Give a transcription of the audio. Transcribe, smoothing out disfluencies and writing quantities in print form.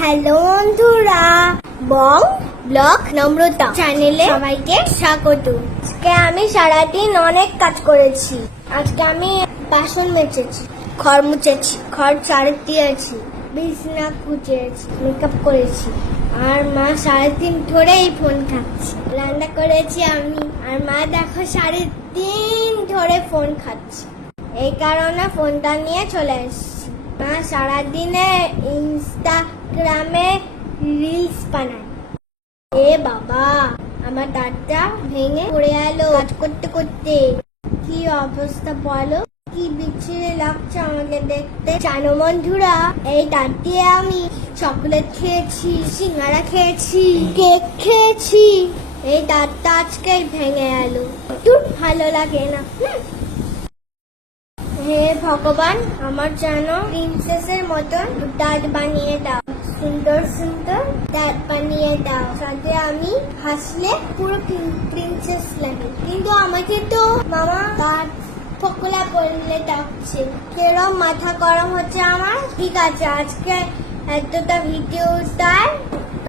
Hello বন্ধুরা, বং blog নম্রতা চ্যানেলে সবাইকে স্বাগত। আজকে আমি সারাদিন অনেক কাজ করেছি। আজকে আমি বাসন মেজেছি, ঘর মুছেছি, ঘর ঝাড়ু দিয়েছি, বিছানা গুছিয়েছি, মেকআপ করেছি। আর মা সারাদিন ধরেই ফোন খাচ্ছে। রান্না করেছি আমি, আর মা দেখো সারাদিন ধরে ফোন খাচ্ছে। এই কারণে ফোনটা নিয়ে চলে এসেছি। মা সারাদিনে ইনস্টাগ্রামে রিলস বানায়। এ বাবা, আমার দাঁতটা ভেঙে পড়ে এলো কাজ করতে করতে। কি অবস্থা বলো, কি বিচ্ছিরি লাগছে আমাকে দেখতে। জানো বন্ধুরা, এই দাঁত দিয়ে আমি চকলেট খেয়েছি, সিঙ্গারা খেয়েছি, কেক খেয়েছি। এই দাঁতটা আজকে ভেঙে এলো, একটু ভালো লাগে না। হে ভগবান, আমার যেন প্রিন্সেসের মতন দাঁত বানিয়ে দাও, সুন্দর সুন্দর দাঁত বানিয়ে দাও, যাতে আমি হাসলে পুরো প্রিন্সেস লাগে। কিন্তু আমাকে তো মামা দাঁত ফোকলা করলে ডাকছে, কেরম মাথা গরম হচ্ছে আমার। ঠিক আছে, আজকে এতটা ভিডিও